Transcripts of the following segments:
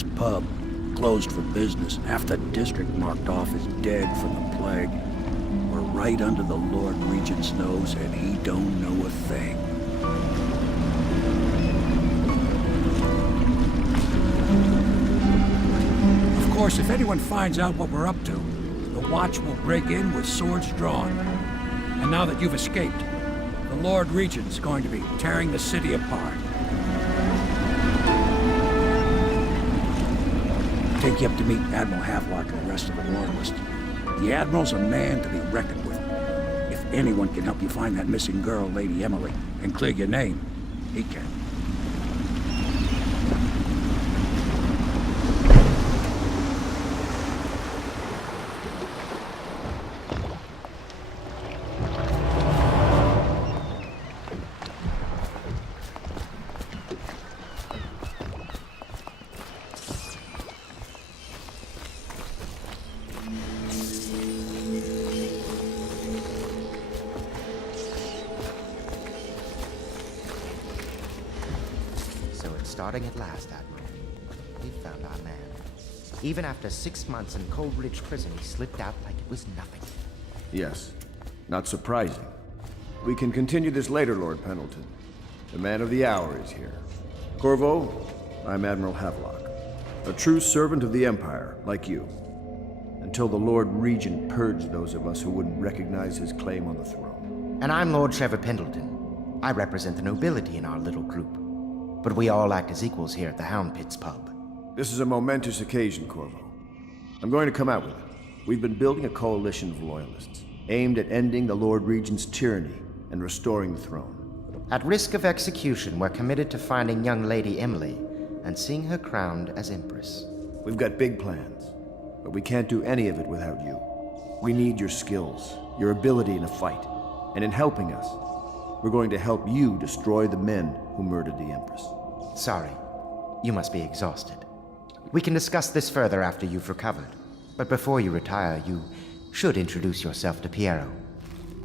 Houndpits pub. Closed for business. Half the district marked off as dead from the plague. We're right under the Lord Regent's nose, and he don't know a thing. Of course, if anyone finds out what we're up to, the Watch will break in with swords drawn. And now that you've escaped, the Lord Regent's going to be tearing the city apart. Take you up to meet Admiral Havelock and the rest of the Loyalists. The Admiral's a man to be reckoned with. If anyone can help you find that missing girl, Lady Emily, and clear your name, he can. Starting at last, Admiral. We found our man. Even after 6 months in Coldridge Prison, he slipped out like it was nothing. Yes. Not surprising. We can continue this later, Lord Pendleton. The man of the hour is here. Corvo, I'm Admiral Havelock. A true servant of the Empire, like you. Until the Lord Regent purged those of us who wouldn't recognize his claim on the throne. And I'm Lord Trevor Pendleton. I represent the nobility in our little group. But we all act as equals here at the Houndpits pub. This is a momentous occasion, Corvo. I'm going to come out with it. We've been building a coalition of loyalists, aimed at ending the Lord Regent's tyranny and restoring the throne. At risk of execution, we're committed to finding young Lady Emily and seeing her crowned as Empress. We've got big plans, but we can't do any of it without you. We need your skills, your ability in a fight, and in helping us, we're going to help you destroy the men who murdered the Empress. Sorry. You must be exhausted. We can discuss this further after you've recovered. But before you retire, you should introduce yourself to Piero.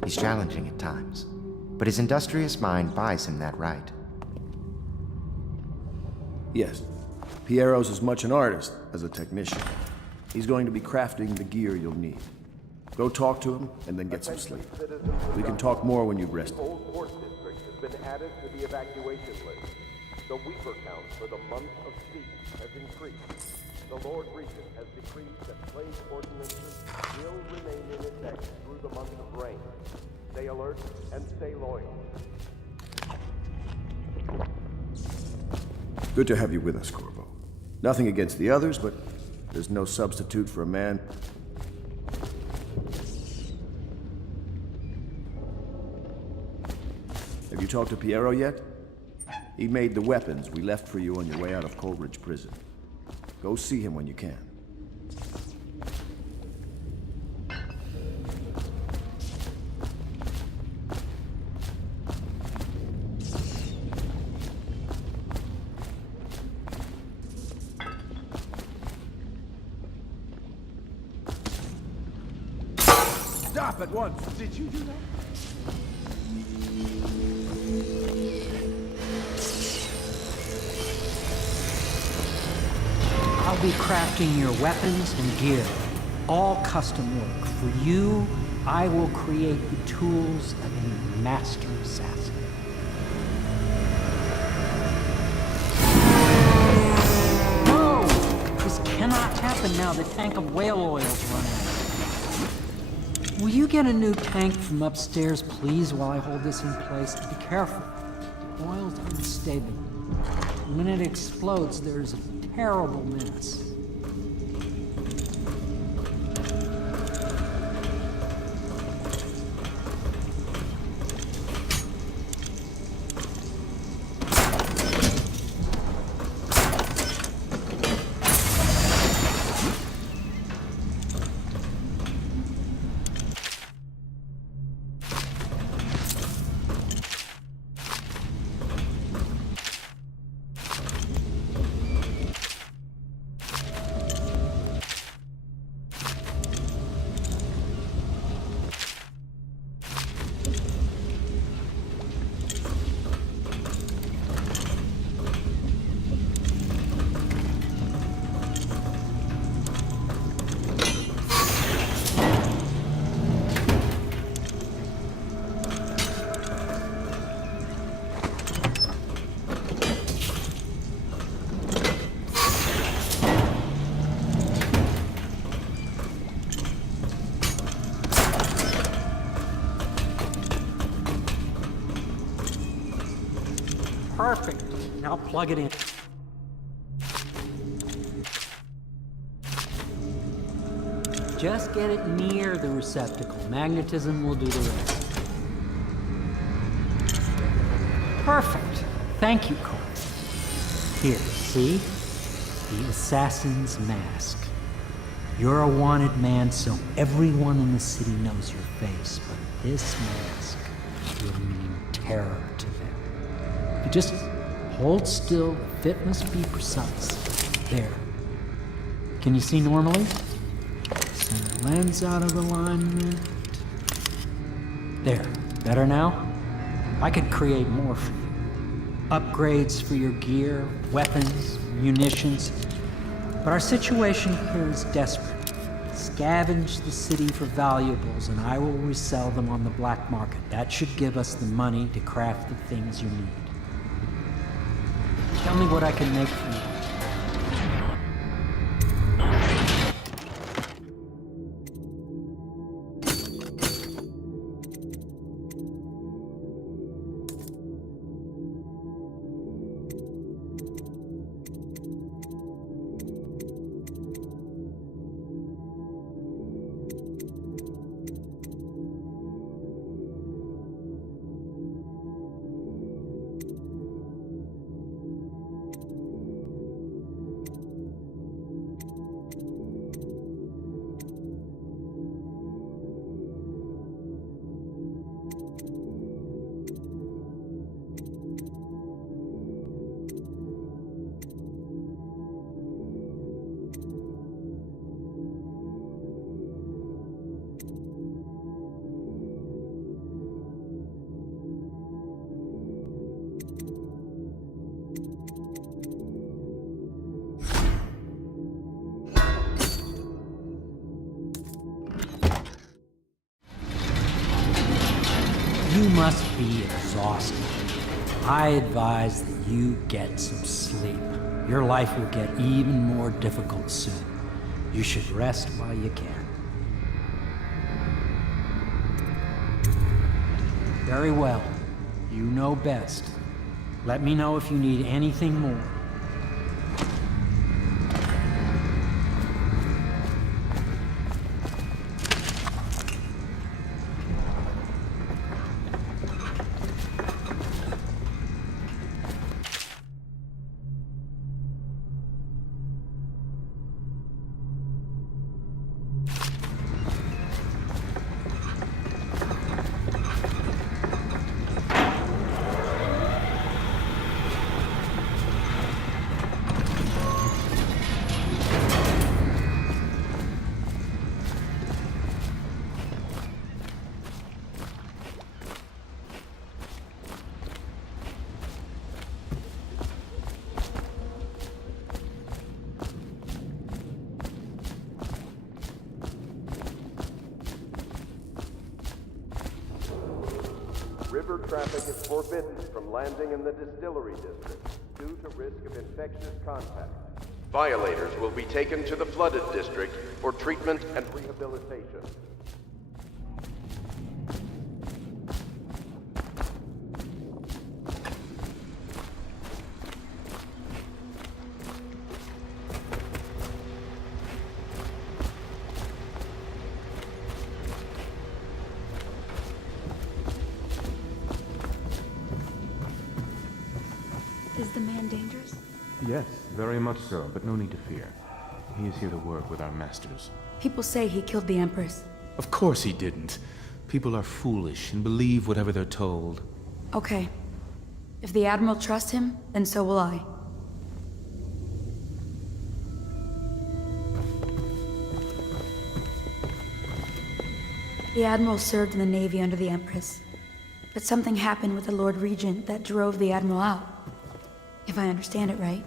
He's challenging at times, but his industrious mind buys him that right. Yes. Piero's as much an artist as a technician. He's going to be crafting the gear you'll need. Go talk to him, and then get some sleep. We can talk more when you've rested. The Old Port District has been added to the evacuation list. The Weeper count for the month of siege has increased. The Lord Regent has decreed that plague ordinances will remain in effect through the month of rain. Stay alert and stay loyal. Good to have you with us, Corvo. Nothing against the others, but there's no substitute for a man. Have you talked to Piero yet? He made the weapons we left for you on your way out of Coldridge Prison. Go see him when you can. Stop at once! Did you do that? I'll be crafting your weapons and gear. All custom work. For you, I will create the tools of a master assassin. No! This cannot happen now. The tank of whale oil's run out. Will you get a new tank from upstairs, please, while I hold this in place? Be careful. Oil's unstable. When it explodes, there's a terrible mess. Perfect. Now plug it in. Just get it near the receptacle. Magnetism will do the rest. Perfect. Thank you, Cole. Here, see? The assassin's mask. You're a wanted man, so everyone in the city knows your face, but this mask will mean terror to them. You just hold still, the fit must be precise. There. Can you see normally? Center lens out of alignment. There. Better now? I could create more for you. Upgrades for your gear, weapons, munitions. But our situation here is desperate. Scavenge the city for valuables and I will resell them on the black market. That should give us the money to craft the things you need. Tell me what I can make for you. You must be exhausted. I advise that you get some sleep. Your life will get even more difficult soon. You should rest while you can. Very well. You know best. Let me know if you need anything more. River traffic is forbidden from landing in the distillery district due to risk of infectious contact. Violators will be taken to the flooded district for treatment and rehabilitation. Is the man dangerous? Yes, very much so, but no need to fear. He is here to work with our masters. People say he killed the Empress. Of course he didn't. People are foolish and believe whatever they're told. Okay. If the Admiral trusts him, then so will I. The Admiral served in the Navy under the Empress. But something happened with the Lord Regent that drove the Admiral out. If I understand it right.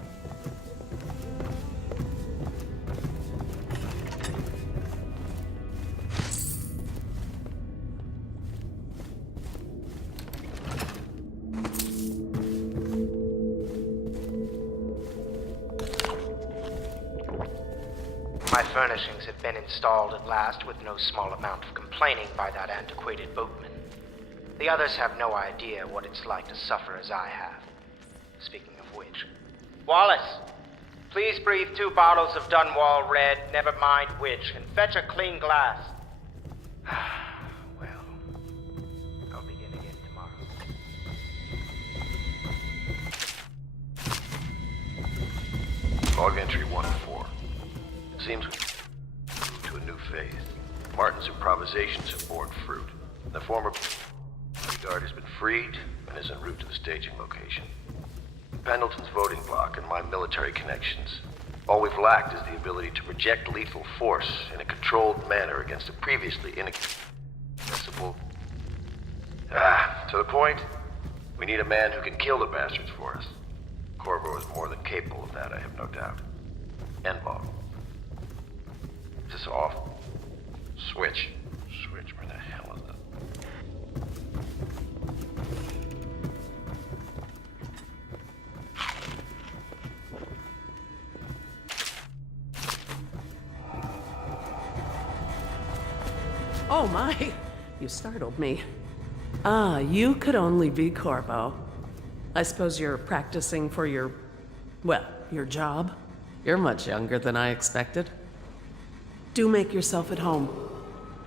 My furnishings have been installed at last with no small amount of complaining by that antiquated boatman. The others have no idea what it's like to suffer as I have. Speaking of which... Wallace! Please breathe 2 bottles of Dunwall Red, never mind which, and fetch a clean glass. Well, I'll begin again tomorrow. Log entry 1 and 4. Seems we've moved to a new phase. Martin's improvisations have borne fruit. The former bodyguard has been freed and is en route to the staging location. Pendleton's voting bloc and my military connections. All we've lacked is the ability to project lethal force in a controlled manner against a previously inaccessible... to the point, we need a man who can kill the bastards for us. Corvo is more than capable of that, I have no doubt. N-bomb. Is this off? Switch. Switch, where the hell is it? Oh my, you startled me. Ah, you could only be Corvo. I suppose you're practicing for your, well, your job? You're much younger than I expected. Do make yourself at home.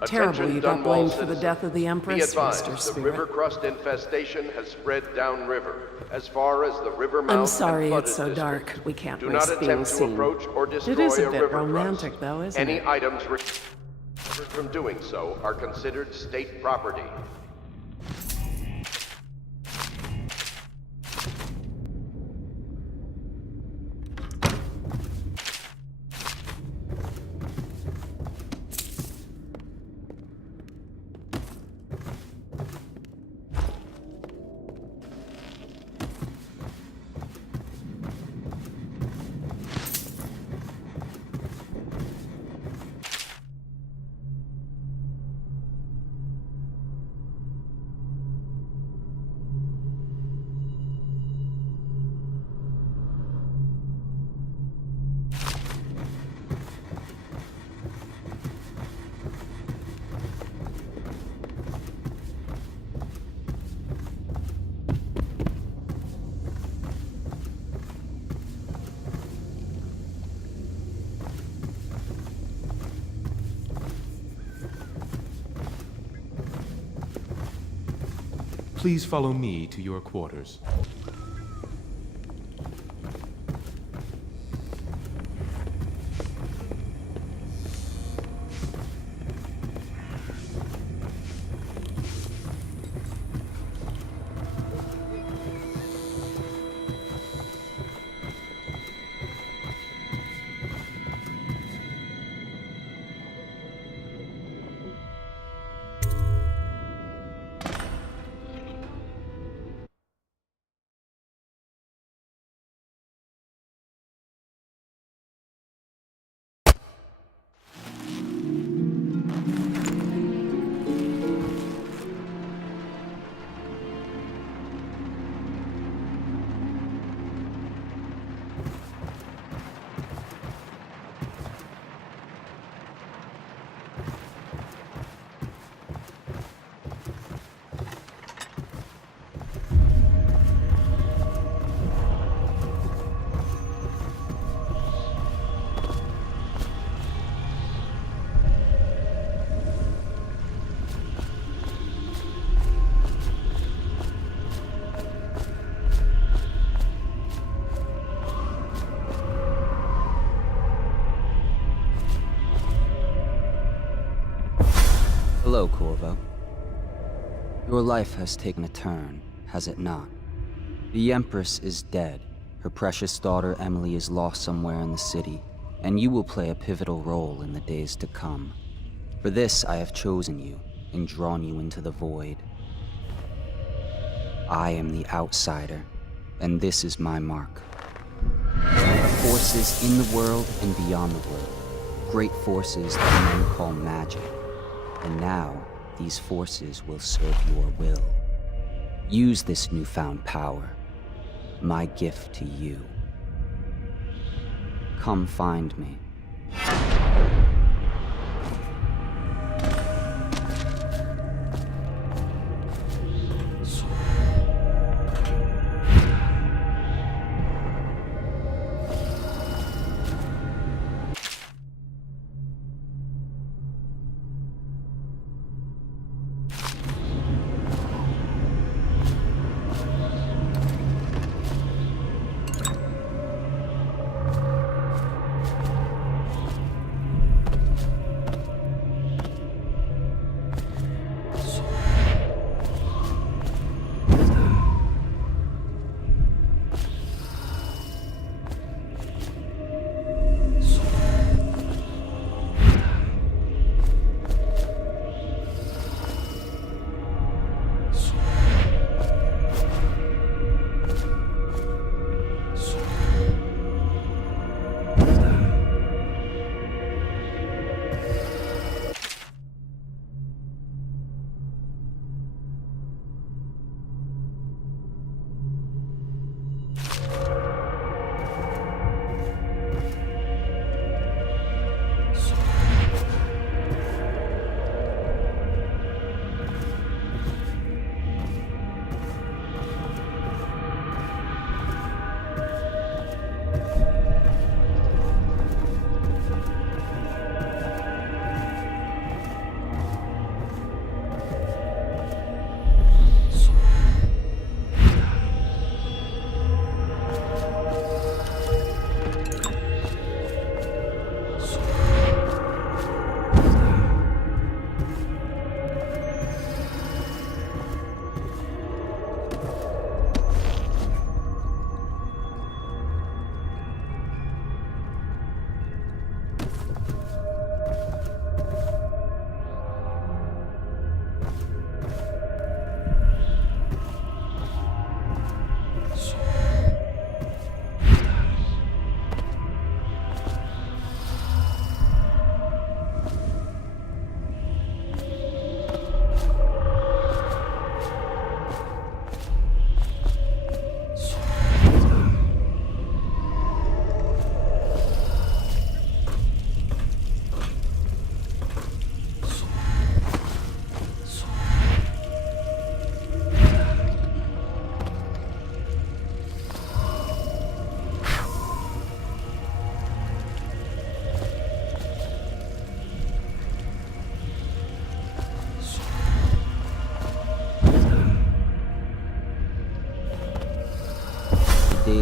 Terrible you got blamed for the death of the Empress, Be advised, Mr. the Spirit. river crust infestation has spread downriver, as far as the river mouth I'm sorry and it's so flooded dark. districts. We can't Do risk not being attempt to seen. approach or destroy It is a bit river romantic, crust. though, isn't Any it? items recovered from doing so are considered state property. Please follow me to your quarters. Hello, Corvo. Your life has taken a turn, has it not? The Empress is dead. Her precious daughter Emily is lost somewhere in the city, and you will play a pivotal role in the days to come. For this, I have chosen you and drawn you into the void. I am the outsider, and this is my mark. There are forces in the world and beyond the world, great forces that men call magic. And now, these forces will serve your will. Use this newfound power, my gift to you. Come find me.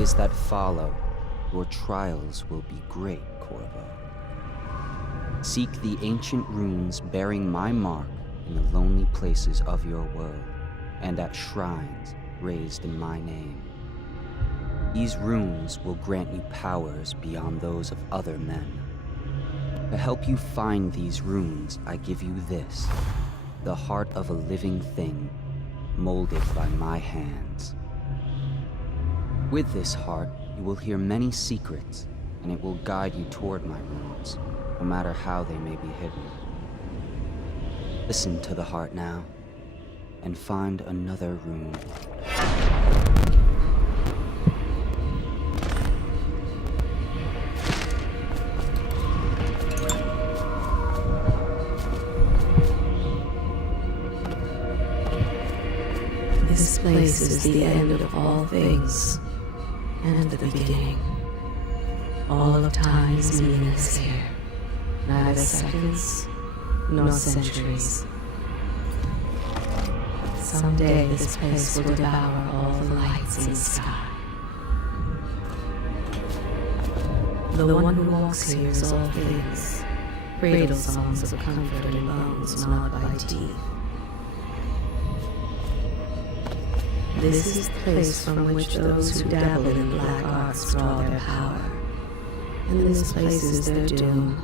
days that follow, your trials will be great, Corvo. Seek the ancient runes bearing my mark in the lonely places of your world, and at shrines raised in my name. These runes will grant you powers beyond those of other men. To help you find these runes, I give you this, the heart of a living thing, molded by my hands. With this heart, you will hear many secrets, and it will guide you toward my runes, no matter how they may be hidden. Listen to the heart now, and find another rune. This place is the end of all things, and the beginning. All of time's meaning is here. Neither seconds, nor centuries. Someday this place will devour all the lights in the sky. The one who walks here is all things. Cradle songs of comfort and bones gnawed by teeth. This is the place from which those who dabble in black arts draw their power. And this place is their doom.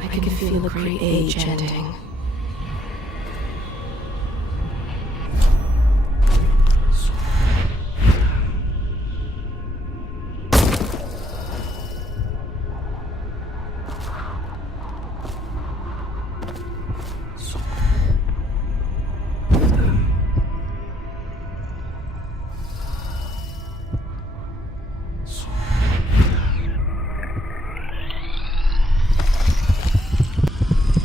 I can feel a great age ending.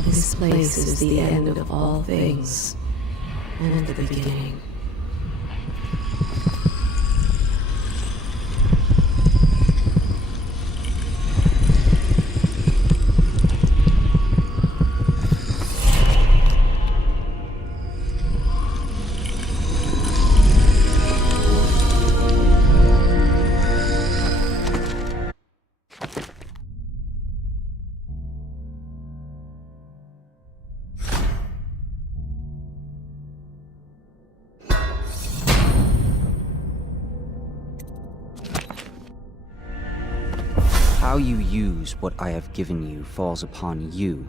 This place is the end of all things, and the beginning. How you use what I have given you falls upon you,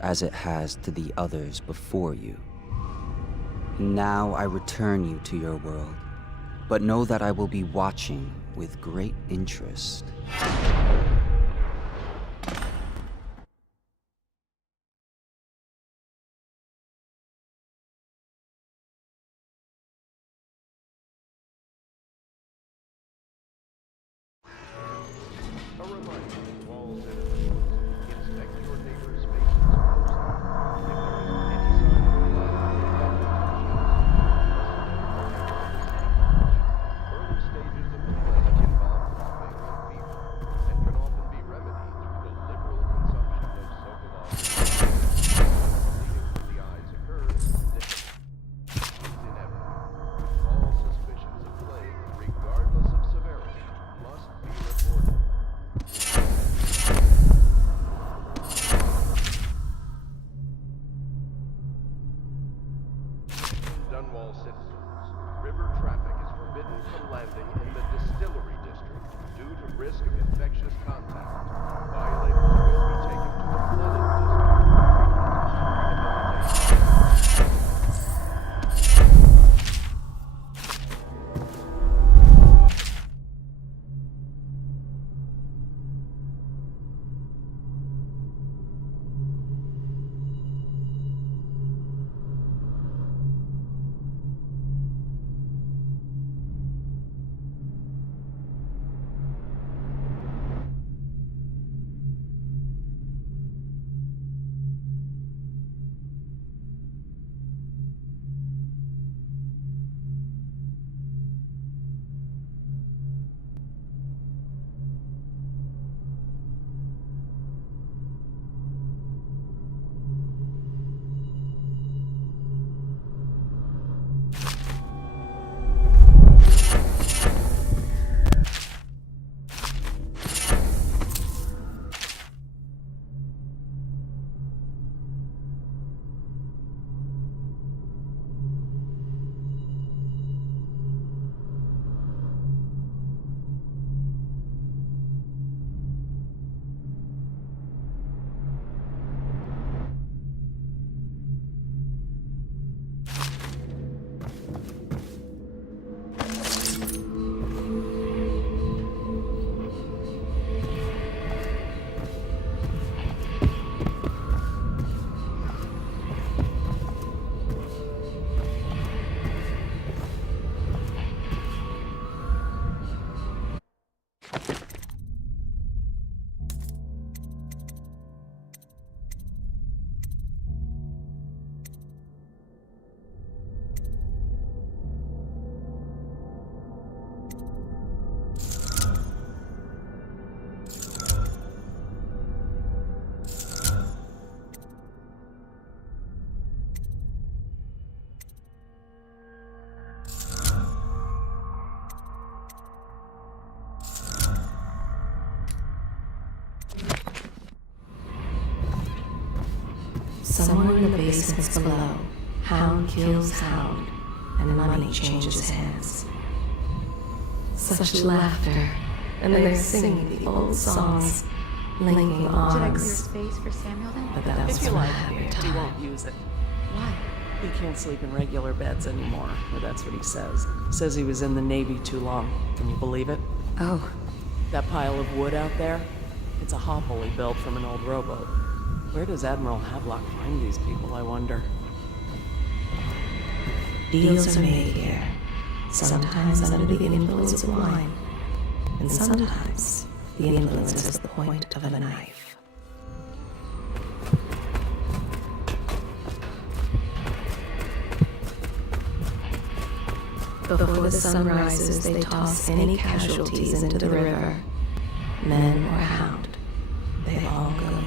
as it has to the others before you. Now I return you to your world, but know that I will be watching with great interest. A reminder to all citizens, inspect your neighbor's spaces closely. If there is any sign of early stages of the plague involve coughing and fever, and can often be remedied through the liberal consumption of Sokolov. Bleeding from the eyes occurs, death is inevitable. All suspicions of plague, regardless of severity, must be reported. Dunwall citizens, river traffic is forbidden from landing in the distillery district due to risk of infectious contact. Violators will be taken to the flooded district for rehabilitation. Somewhere in the basements below, hound kills hound, and money changes hands. Such laughter, and they're singing the old songs, linking arms. Should I clear space for Samuel then? But that's If you for a like, happier he time. won't use it. Why? He can't sleep in regular beds anymore, or that's what he says. Says he was in the Navy too long. Can you believe it? Oh, That pile of wood out there? It's a hovel he built from an old rowboat. Where does Admiral Havelock find these people, I wonder? Deals are made here, sometimes under the influence of wine, and sometimes the influence is the point of a knife. Before the sun rises, they toss any casualties into the river, men or hound. They all go in.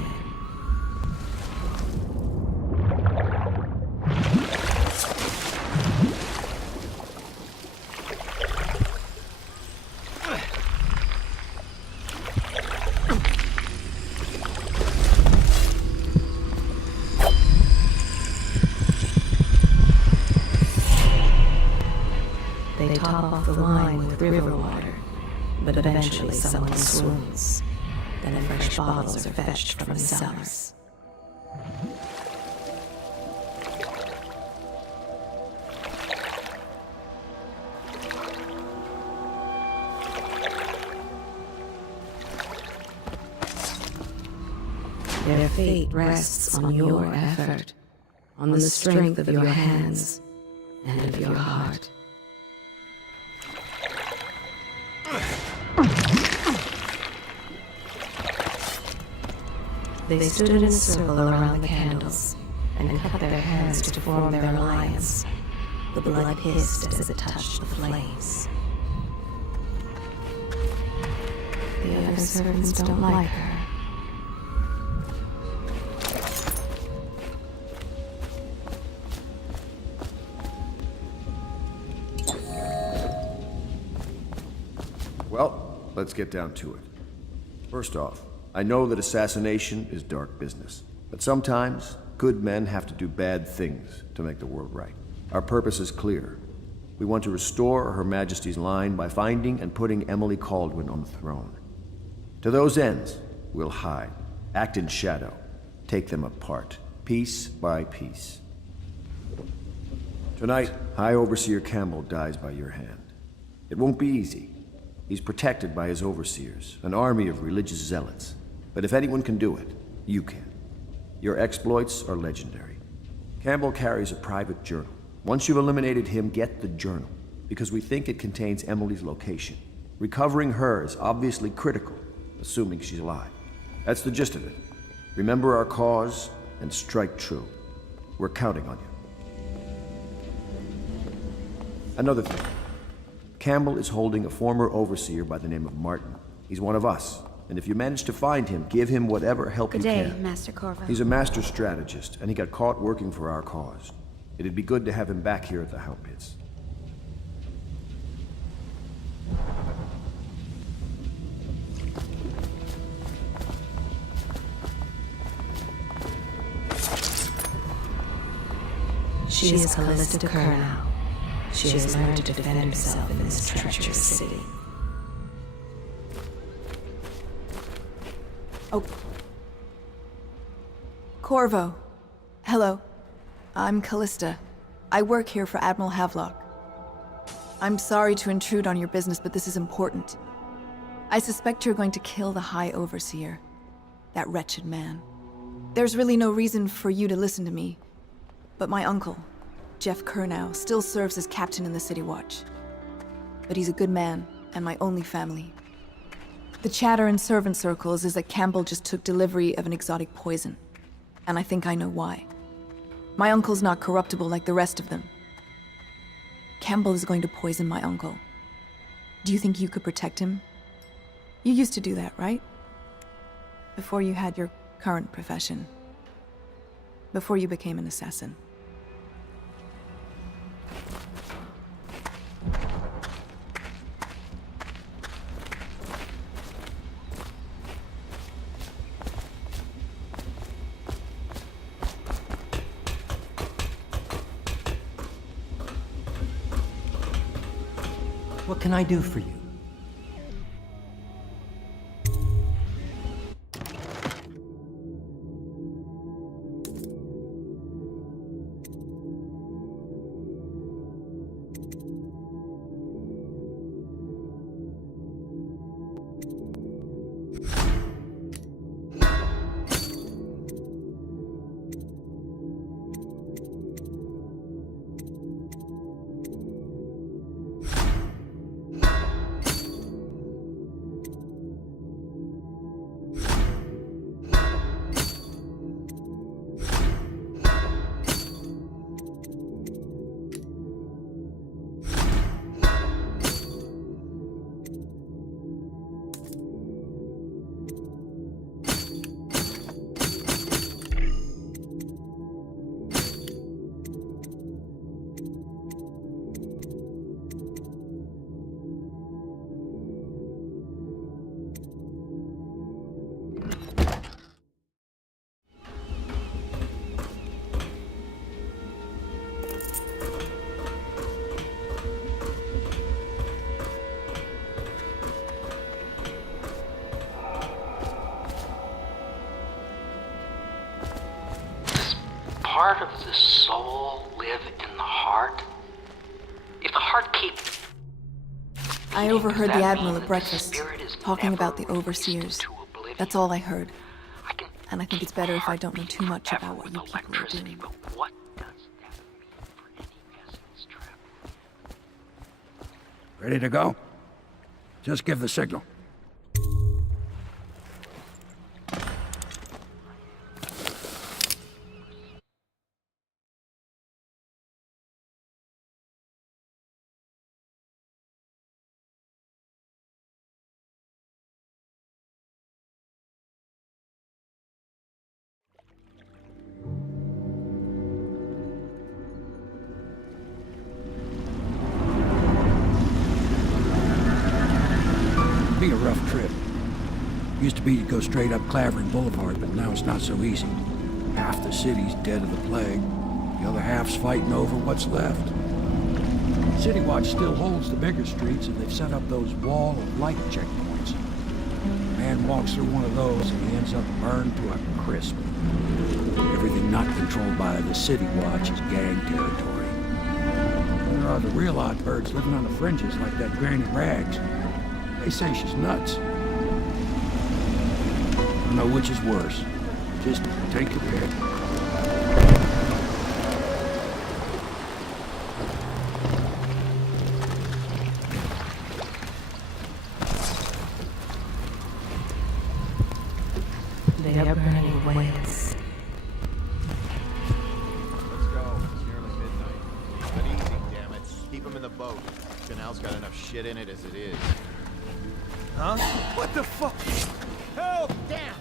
They top off the wine with river water, but eventually someone swoons. Then fresh bottles are fetched from the cellars. Their fate rests on your effort, on the strength of your hands and of your heart. They stood in a circle around the candles and cut their hands to form their alliance. The blood hissed as it touched the flames. The other servants don't like her. Well, let's get down to it. First off, I know that assassination is dark business, but sometimes good men have to do bad things to make the world right. Our purpose is clear. We want to restore Her Majesty's line by finding and putting Emily Caldwin on the throne. To those ends, we'll hide, act in shadow, take them apart, piece by piece. Tonight, High Overseer Campbell dies by your hand. It won't be easy. He's protected by his overseers, an army of religious zealots. But if anyone can do it, you can. Your exploits are legendary. Campbell carries a private journal. Once you've eliminated him, get the journal, because we think it contains Emily's location. Recovering her is obviously critical, assuming she's alive. That's the gist of it. Remember our cause and strike true. We're counting on you. Another thing. Campbell is holding a former overseer by the name of Martin. He's one of us, and if you manage to find him, give him whatever help you good day, can. Master Corvo. He's a master strategist, and he got caught working for our cause. It'd be good to have him back here at the Hound Pits. She is Callista Kernow. She has learned to defend herself in this treacherous city. Oh. Corvo. Hello. I'm Callista. I work here for Admiral Havelock. I'm sorry to intrude on your business, but this is important. I suspect you're going to kill the High Overseer. That wretched man. There's really no reason for you to listen to me, but my uncle, Jeff Kernow, still serves as captain in the City Watch. But he's a good man, and my only family. The chatter in servant circles is that Campbell just took delivery of an exotic poison. And I think I know why. My uncle's not corruptible like the rest of them. Campbell is going to poison my uncle. Do you think you could protect him? You used to do that, right? Before you had your current profession. Before you became an assassin. What can I do for you? Part of the soul live in the heart? If the heart keeps... I overheard Does the that Admiral mean at that breakfast, the spirit is talking about the never released overseers. into oblivion? That's all I heard. I can And I think it's better if I don't know too much forever about what with you people are electricity, doing. but what does that mean for any essence travel? Ready to go? Just give the signal. Be a rough trip. Used to be to go straight up Clavering Boulevard, but now it's not so easy. Half the city's dead of the plague. The other half's fighting over what's left. City Watch still holds the bigger streets, and they've set up those wall of light checkpoints. A man walks through one of those, and he ends up burned to a crisp. Everything not controlled by the City Watch is gang territory. There are the real odd birds living on the fringes like that Granny Rags. They say she's nuts. I don't know which is worse. Just take your pick. They are burning whales. Let's go. It's nearly midnight. But easy, damn it. Keep them in the boat. Canal's got enough shit in it as it is. Huh? What the fuck? Help! Damn!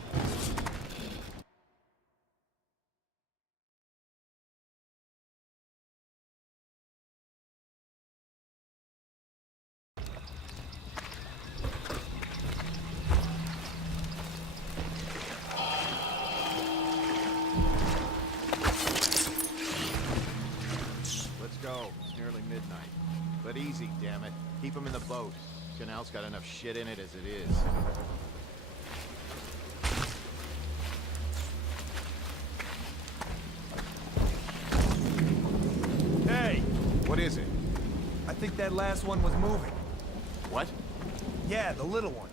Let's go. It's nearly midnight. But easy, damn it. Keep them in the boat. Canal's got enough shit in it as it is. Hey! What is it? I think that last one was moving. What? Yeah, the little one.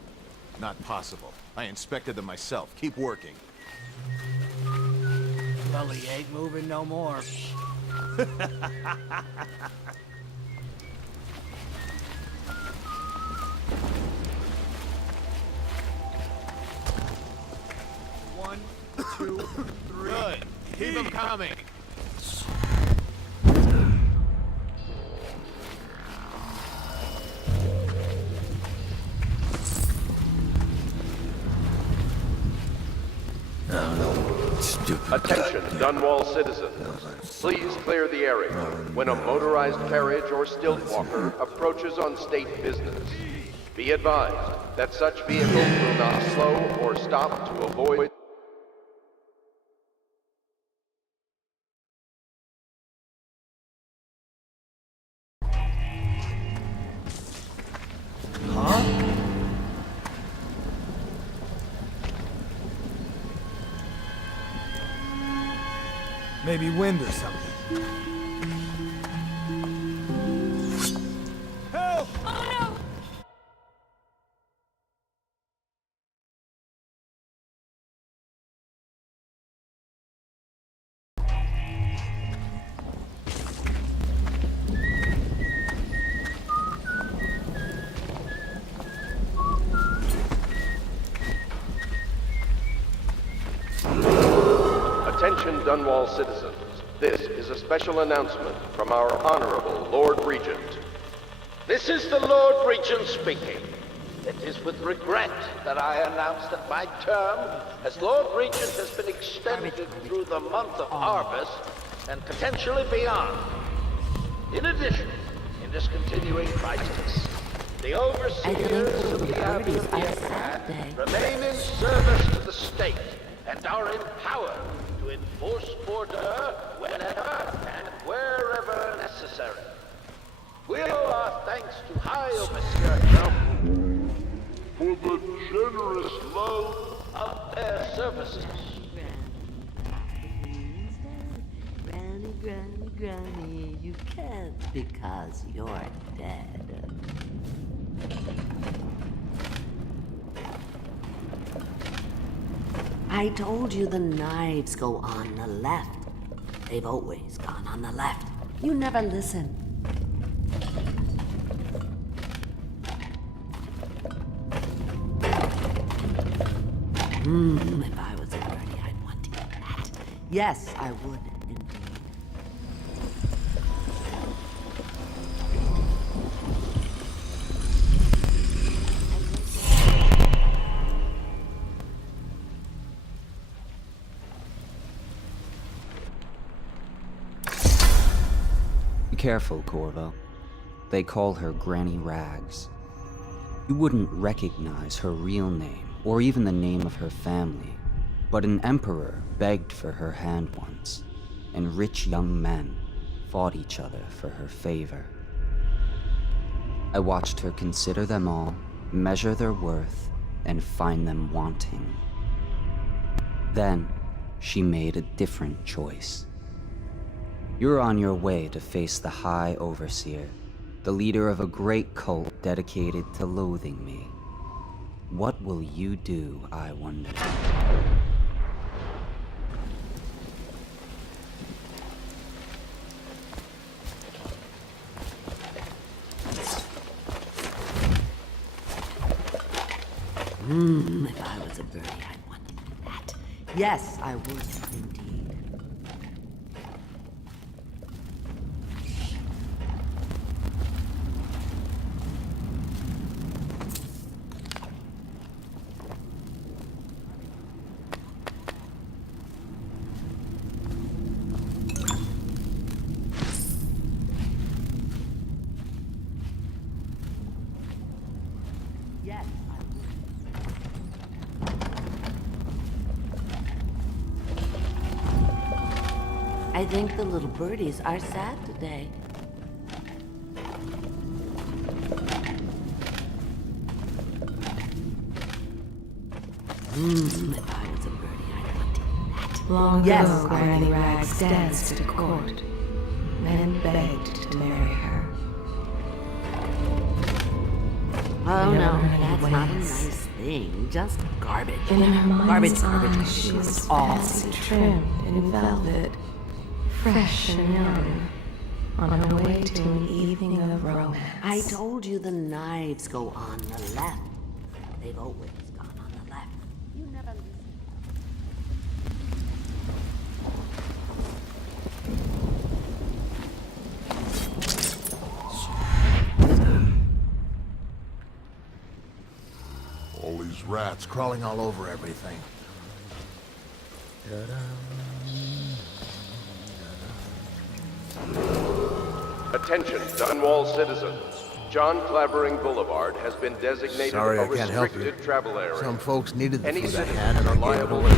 Not possible. I inspected them myself. Keep working. Well, he ain't moving no more. Keep them coming. Attention, Dunwall citizens. Please clear the area when a motorized carriage or stilt walker approaches on state business. Be advised that such vehicles will not slow or stop to avoid Maybe wind or something. Help! Oh Attention Dunwall citizens. This is a special announcement from our Honorable Lord Regent. This is the Lord Regent speaking. It is with regret that I announce that my term as Lord Regent has been extended through the month of harvest and potentially beyond. In addition, in this continuing crisis, the overseers of the Abbey of Etka remain in service to the state and are empowered to enforce order whenever and wherever necessary. We owe our thanks to High Overseer Bölüm for the generous loan of their services. Granny, Granny, Granny, you can't because you're dead. I told you the knives go on the left. They've always gone on the left. You never listen. If I was a birdie, I'd want to eat that. Yes, I would, indeed. Be careful, Corvo. They call her Granny Rags. You wouldn't recognize her real name, or even the name of her family, but an emperor begged for her hand once, and rich young men fought each other for her favor. I watched her consider them all, measure their worth, and find them wanting. Then, she made a different choice. You're on your way to face the High Overseer, the leader of a great cult dedicated to loathing me. What will you do, I wonder? If I was a birdie, I'd want to do that. Yes, I would, indeed. I think the little birdies are sad today. If I was a birdie, I'd want to eat that. Long yes, ago, Granny Rags danced at court. Men begged to marry her. Oh In no, her that's ways. not a nice thing. Just garbage. In her mind's garbage. eye, she was fancy trimmed in velvet, fresh and young, on her way to an evening of romance. I told you the knives go on the left. They've always gone on the left. You never listen. these rats crawling all over everything. Attention, Dunwall citizens. John Clavering Boulevard has been designated Sorry, a I can't help you. restricted travel area. Some folks needed the Any food I citizens had, and I are gave it liable away.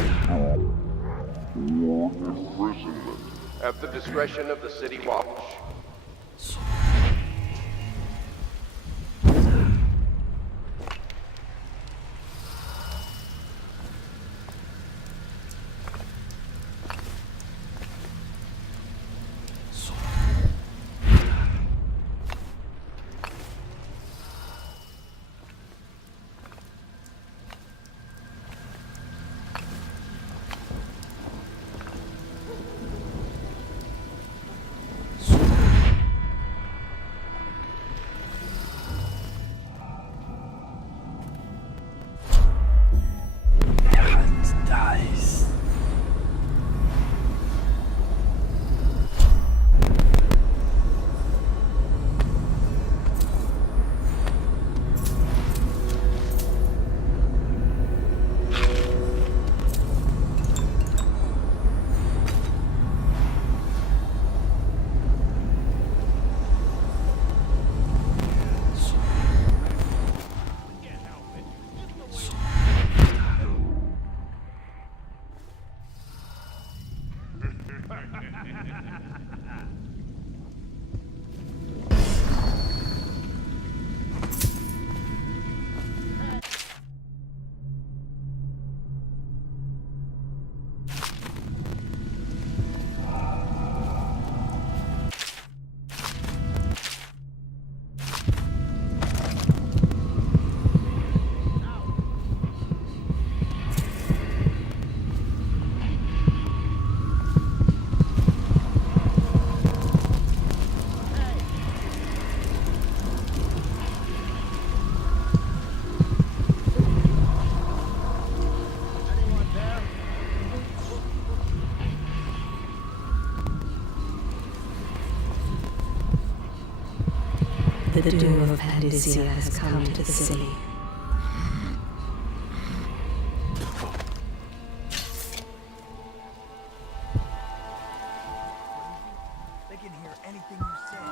at the discretion of the City Watch. The doom of Panacea has come to the city. They can hear anything you say.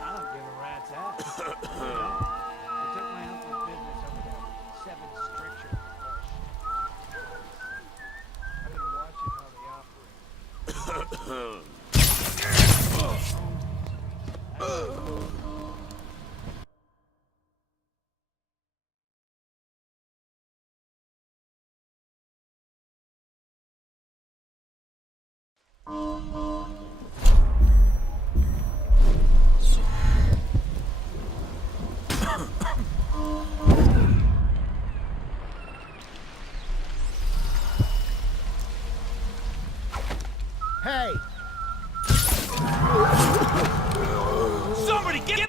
I don't give a rat's ass. I took my uncle's business over that 7 stricture bush. I've been watching how they operate. Hey! Somebody get...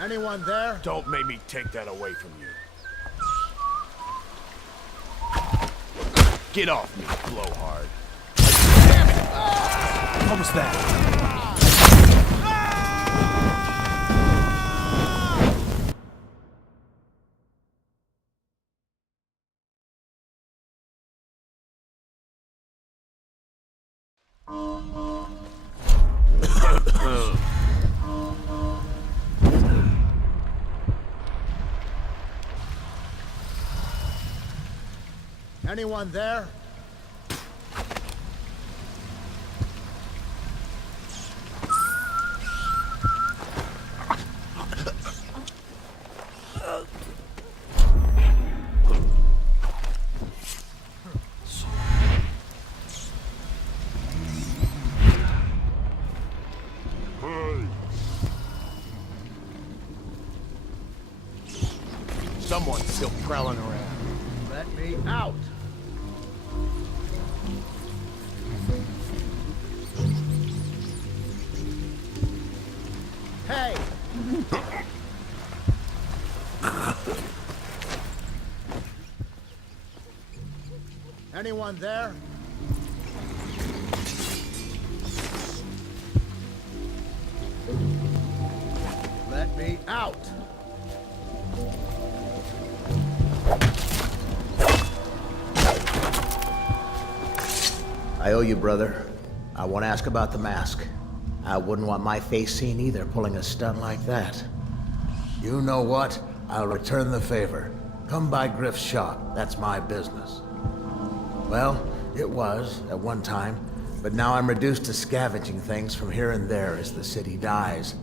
Anyone there? Don't make me take that away from you. Get off me, blowhard. Damn it! What was that? Anyone there? Someone's still prowling around. Let me out! Anyone there? Let me out! I owe you, brother. I won't ask about the mask. I wouldn't want my face seen either, pulling a stunt like that. You know what? I'll return the favor. Come by Griff's shop. That's my business. Well, it was, at one time, but now I'm reduced to scavenging things from here and there as the city dies.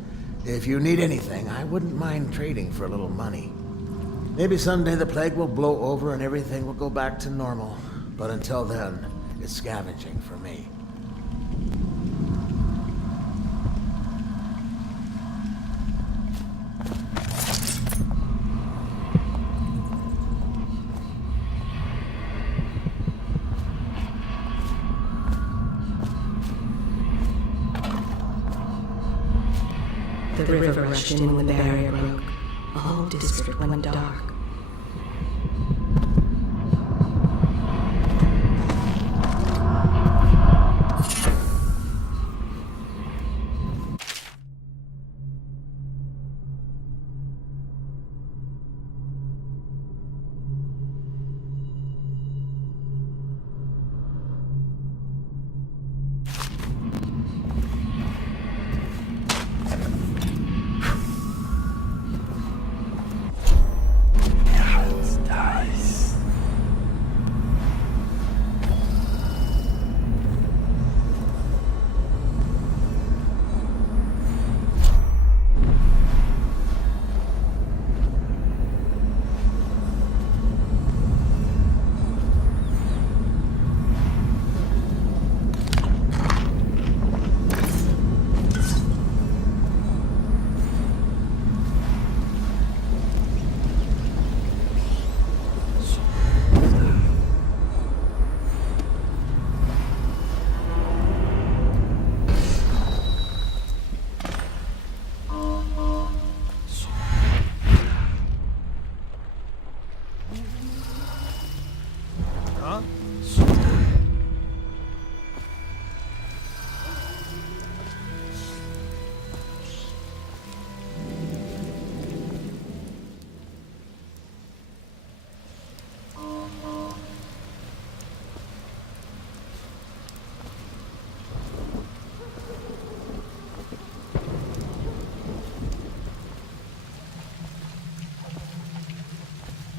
If you need anything, I wouldn't mind trading for a little money. Maybe someday the plague will blow over and everything will go back to normal. But until then, it's scavenging for me. The river rushed in when the barrier broke. The whole district went dark.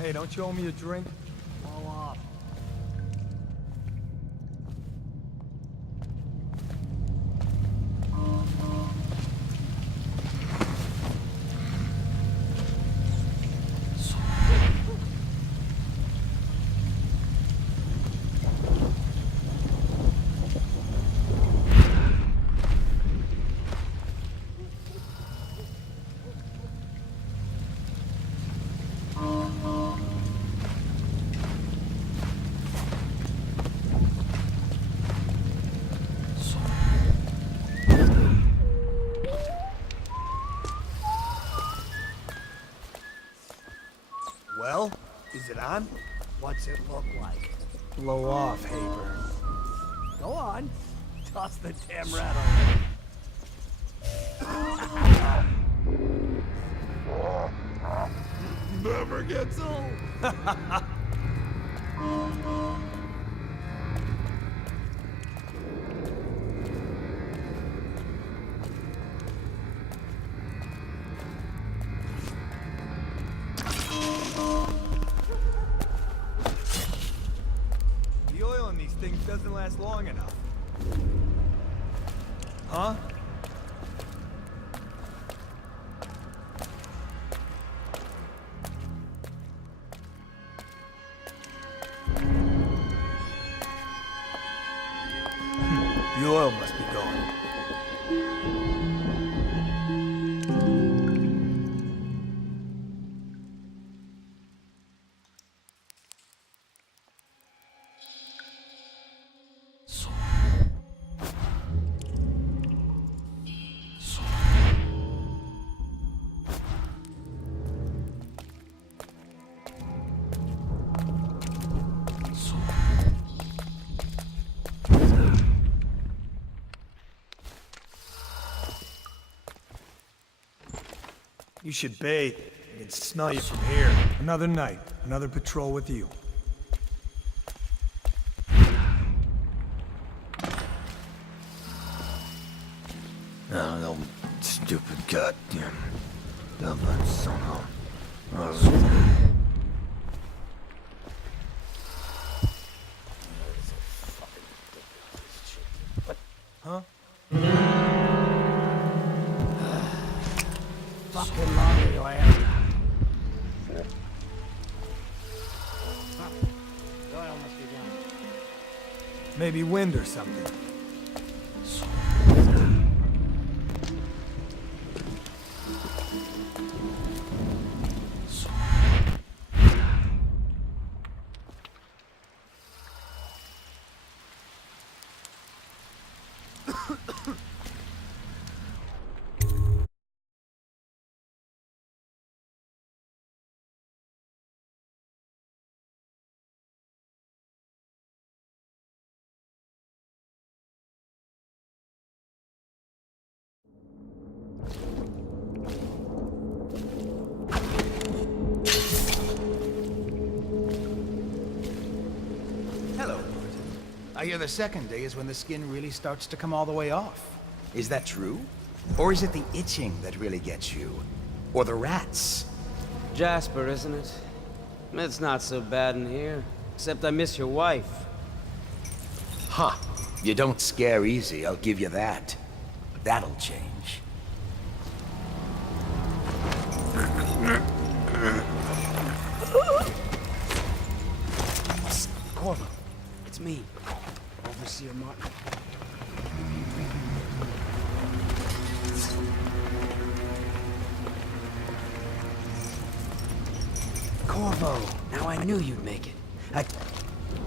Hey, don't you owe me a drink? Fall off. Well, is it on? What's it look like? Blow off, Haber. Go on. Toss the damn rat on. Never gets old. The oil in these things doesn't last long enough. Huh? You should bathe. I can smell you from here. Another night, another patrol with you. Oh, no stupid goddamn dumbass son of... Huh? Fucking laundry land. Maybe wind or something. I hear the second day is when the skin really starts to come all the way off. Is that true? Or is it the itching that really gets you? Or the rats? Jasper, isn't it? It's not so bad in here. Except I miss your wife. Huh. You don't scare easy, I'll give you that. That'll change. Corvo, it's me. Overseer Martin. Corvo, now I knew you'd make it.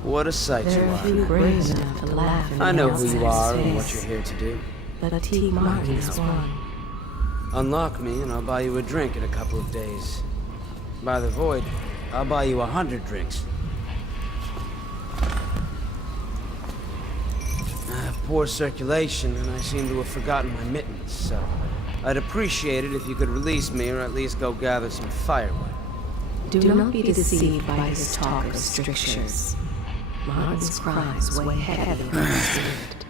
What a sight you There are are. few brave enough to laugh in I know who you are Outsider's and what face. you're here to do. But T. Martin is one. Unlock me and I'll buy you a drink in a couple of days. By the void, I'll buy you 100 drinks. I have poor circulation and I seem to have forgotten my mittens, so I'd appreciate it if you could release me or at least go gather some firewood. Do not be deceived by his talk of strictures. Martin's crimes weigh heavy on his spirit.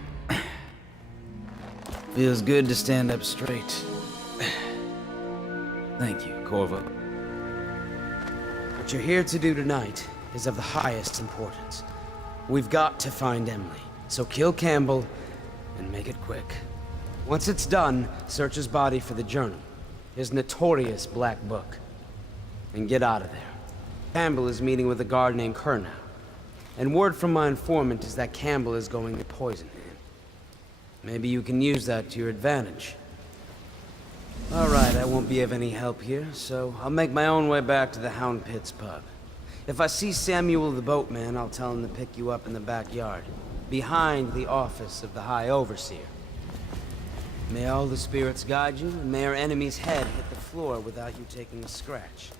Feels good to stand up straight. Thank you, Corvo. What you're here to do tonight is of the highest importance. We've got to find Emily, so kill Campbell and make it quick. Once it's done, search his body for the journal, his notorious black book, and get out of there. Campbell is meeting with a guard named Kernow, and word from my informant is that Campbell is going to poison him. Maybe you can use that to your advantage. All right, I won't be of any help here, so I'll make my own way back to the Hound Pits pub. If I see Samuel the boatman, I'll tell him to pick you up in the backyard, behind the office of the High Overseer. May all the spirits guide you, and may our enemy's head hit the floor without you taking a scratch.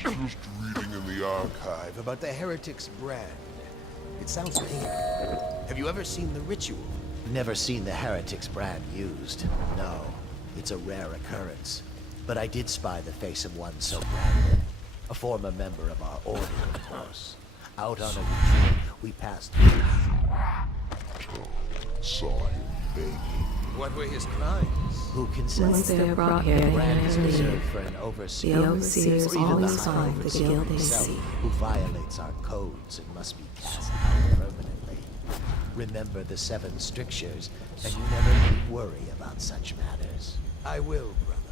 Just reading in the archive about the heretic's brand. It sounds painful. Have you ever seen the ritual? Never seen the heretic's brand used. No, it's a rare occurrence. But I did spy the face of one so branded. A former member of our order, of course. Out on a retreat, we passed through. Saw him begging. What were his crimes? Who can say? Once they are brought here, they brand never is leave. reserved for an overseer. The overseers or even always High find the Overseer guild they himself, seek. who violates our codes and must be cast out permanently. Remember the 7 strictures, and you never need worry about such matters. I will, brother.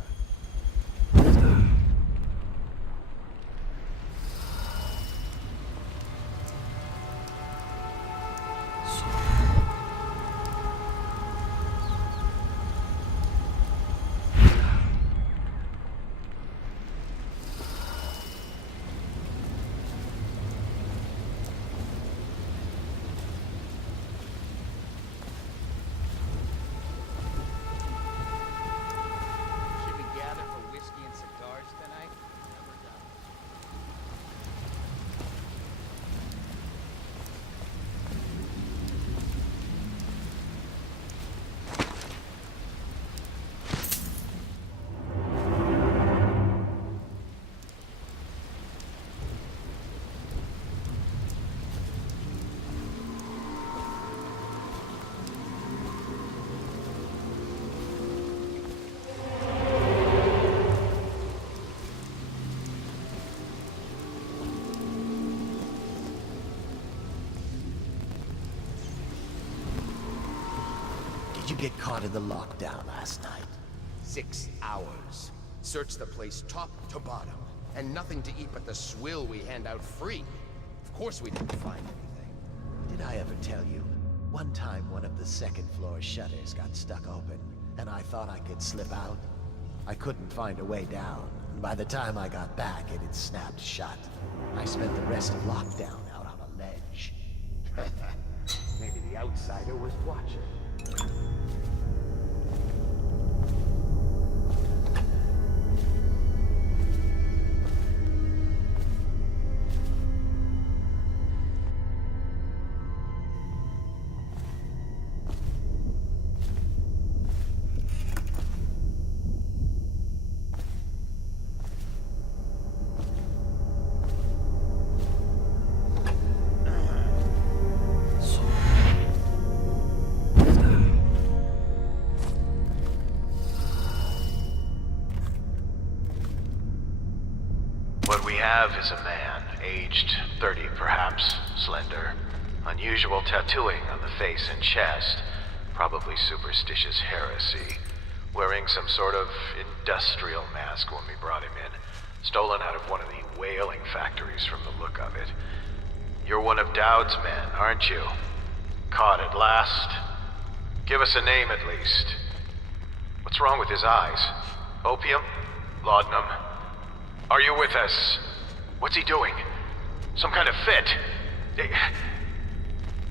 did you get caught in the lockdown last night? 6 hours. Searched the place top to bottom. And nothing to eat but the swill we hand out free. Of course we didn't find anything. Did I ever tell you? One time one of the second floor shutters got stuck open, and I thought I could slip out. I couldn't find a way down. By the time I got back, it had snapped shut. I spent the rest of lockdown out on a ledge. Maybe the outsider was watching. What we have is a man, aged 30 perhaps, slender, unusual tattooing on the face and chest, probably superstitious heresy, wearing some sort of industrial mask when we brought him in, stolen out of one of the whaling factories from the look of it. You're one of Dowd's men, aren't you? Caught at last? Give us a name at least. What's wrong with his eyes? Opium? Laudanum? Are you with us? What's he doing? Some kind of fit?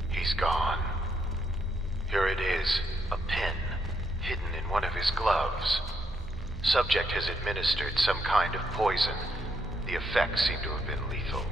He's gone. Here it is, a pin, hidden in one of his gloves. Subject has administered some kind of poison. The effects seem to have been lethal.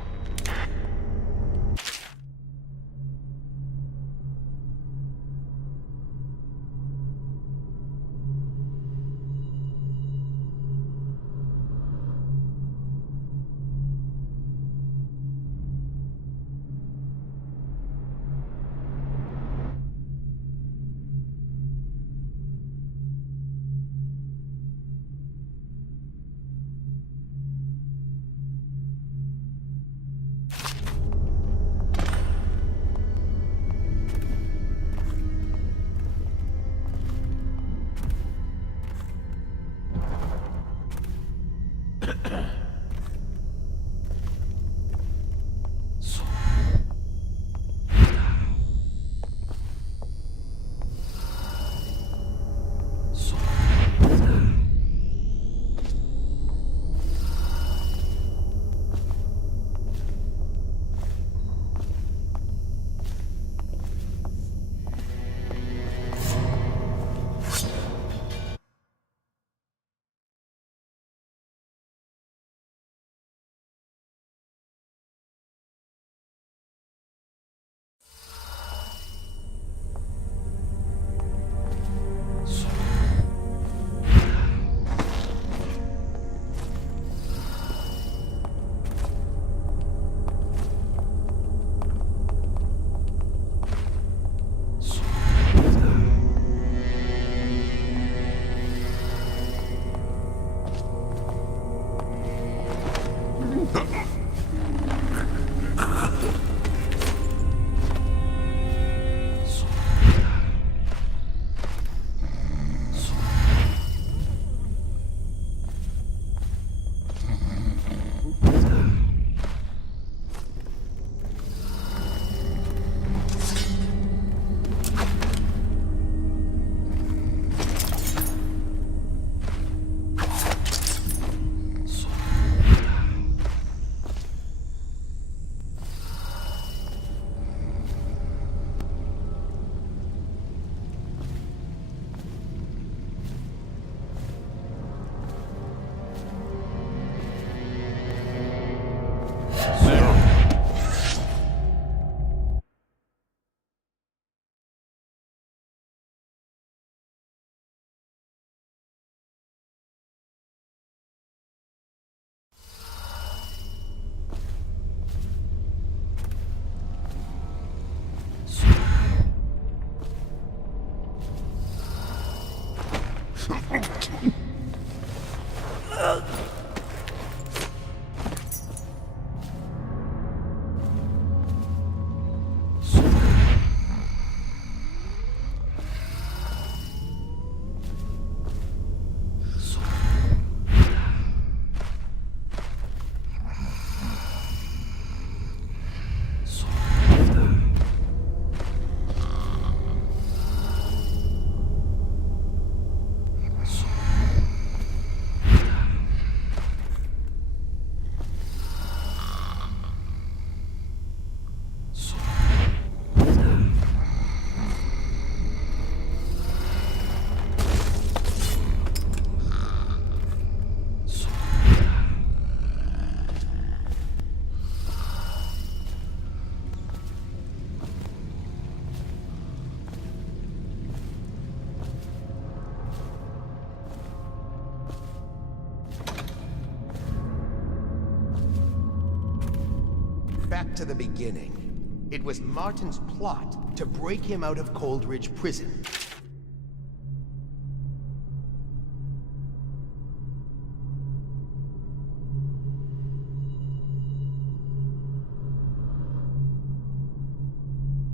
to the beginning. It was Martin's plot to break him out of Coldridge Prison.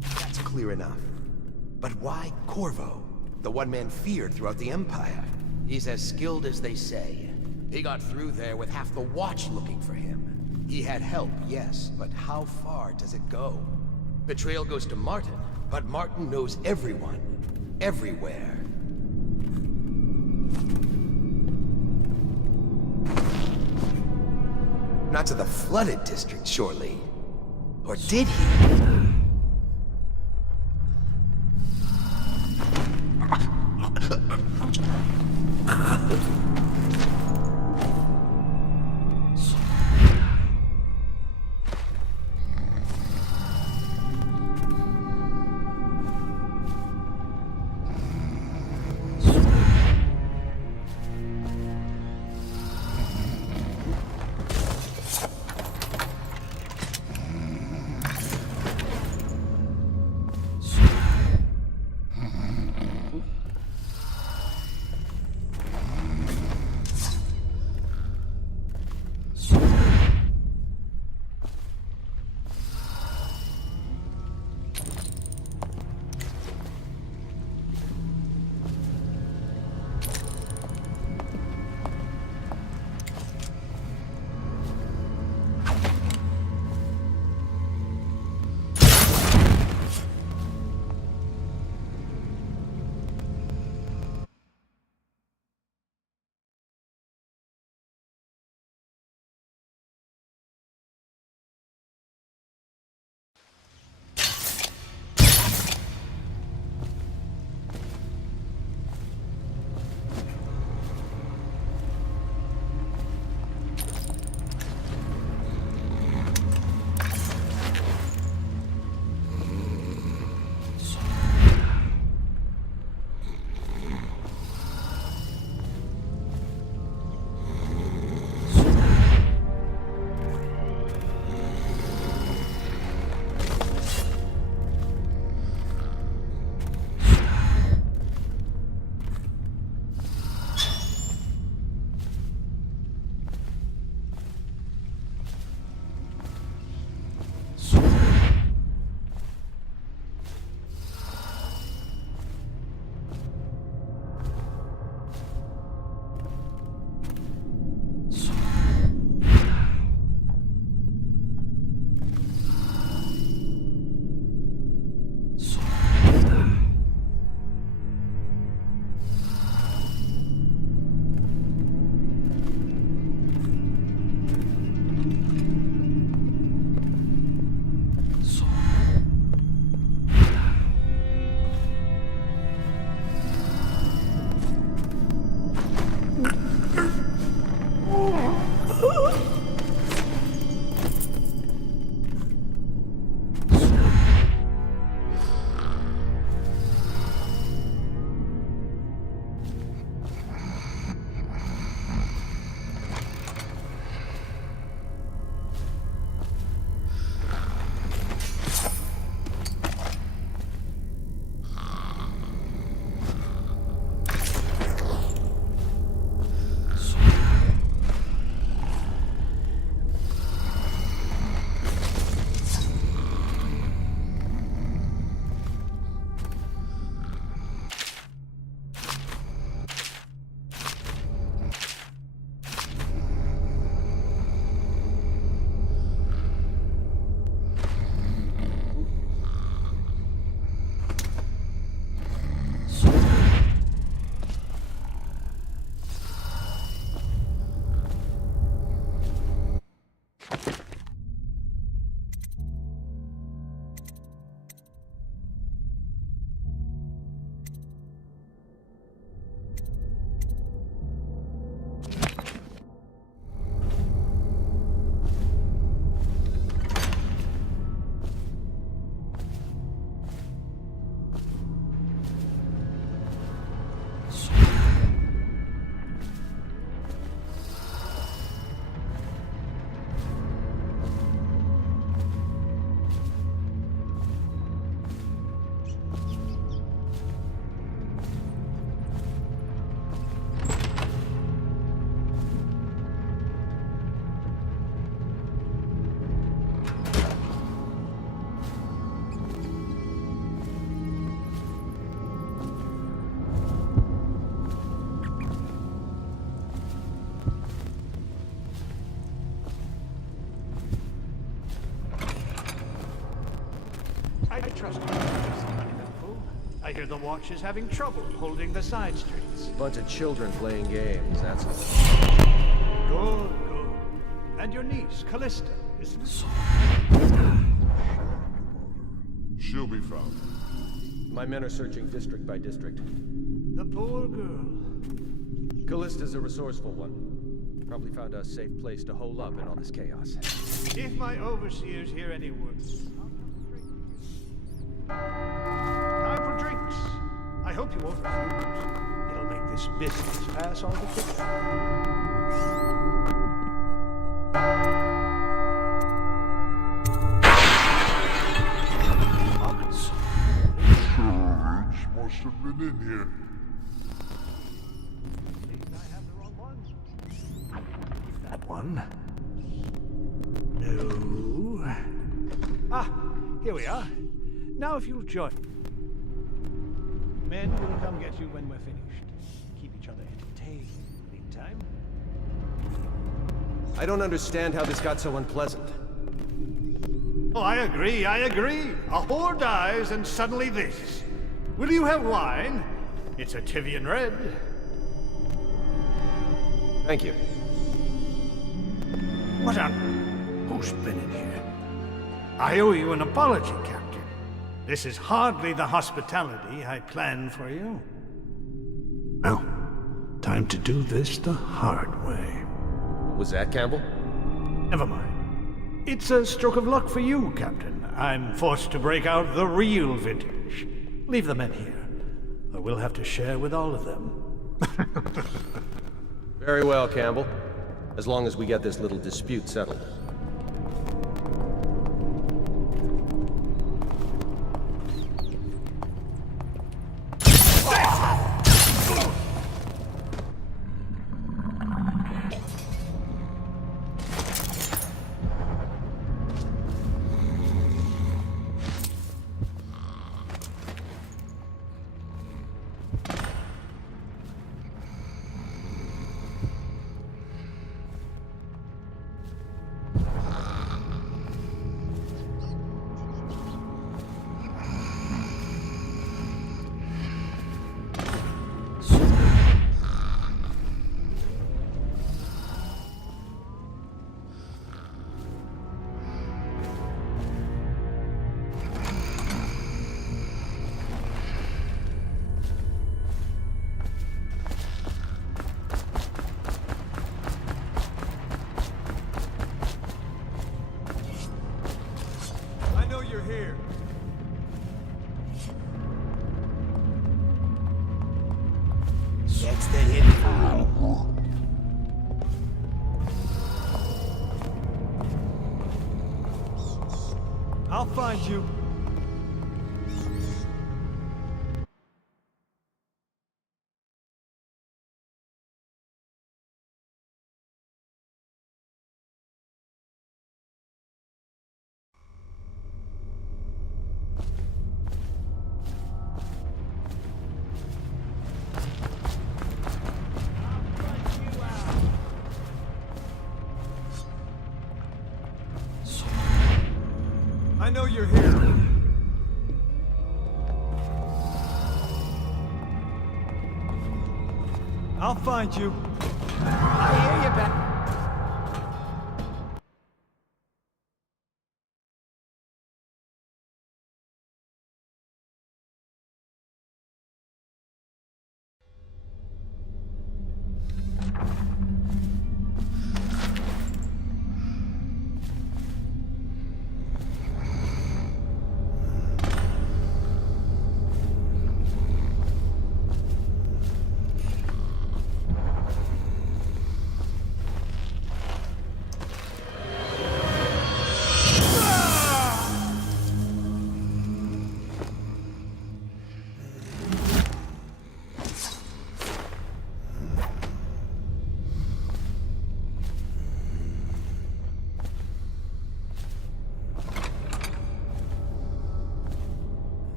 That's clear enough. But why Corvo? The one man feared throughout the Empire. He's as skilled as they say. He got through there with half the Watch looking for him. He had help, yes, but how far does it go? The trail goes to Martin, but Martin knows everyone, everywhere. Not to the flooded district, surely. Or did he? trust you. Liverpool. I hear the watch is having trouble holding the side streets. Bunch of children playing games, that's all. Good, good. And your niece, Callista, isn't it? She'll be found. My men are searching district by district. The poor girl. Callista's a resourceful one. Probably found a safe place to hole up in all this chaos. If my overseers hear any words. Time for drinks. I hope you won't refuse. It'll make this business pass all the quicker. Courage must have been in here. That one. No. Ah, here we are. Now if you'll join. Men will come get you when we're finished. Keep each other entertained in the meantime. I don't understand how this got so unpleasant. Oh, I agree. A whore dies and suddenly this. Will you have wine? It's a Tivian red. Thank you. What on? Who's been in here? I owe you an apology, Captain. This is hardly the hospitality I planned for you. Well, time to do this the hard way. Was that Campbell? Never mind. It's a stroke of luck for you, Captain. I'm forced to break out the real vintage. Leave the men here, or we'll have to share with all of them. Very well, Campbell. As long as we get this little dispute settled. That's the hidden file. I'll find you. I know you're here. I'll find you. I hear you back.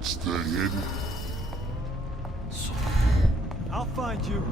It's the hidden. find you.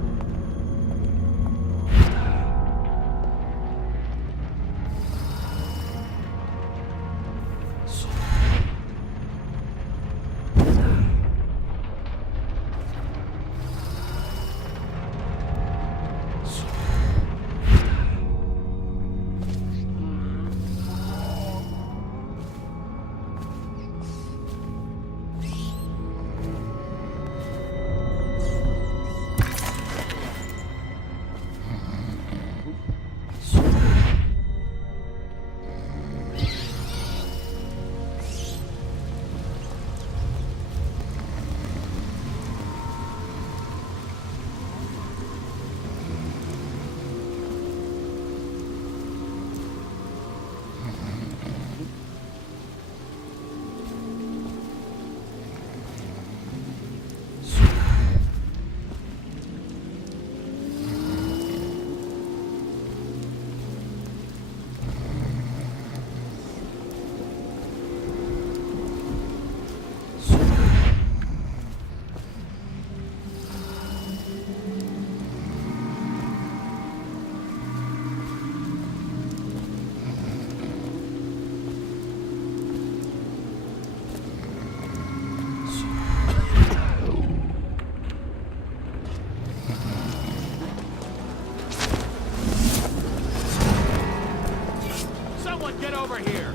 Get over here!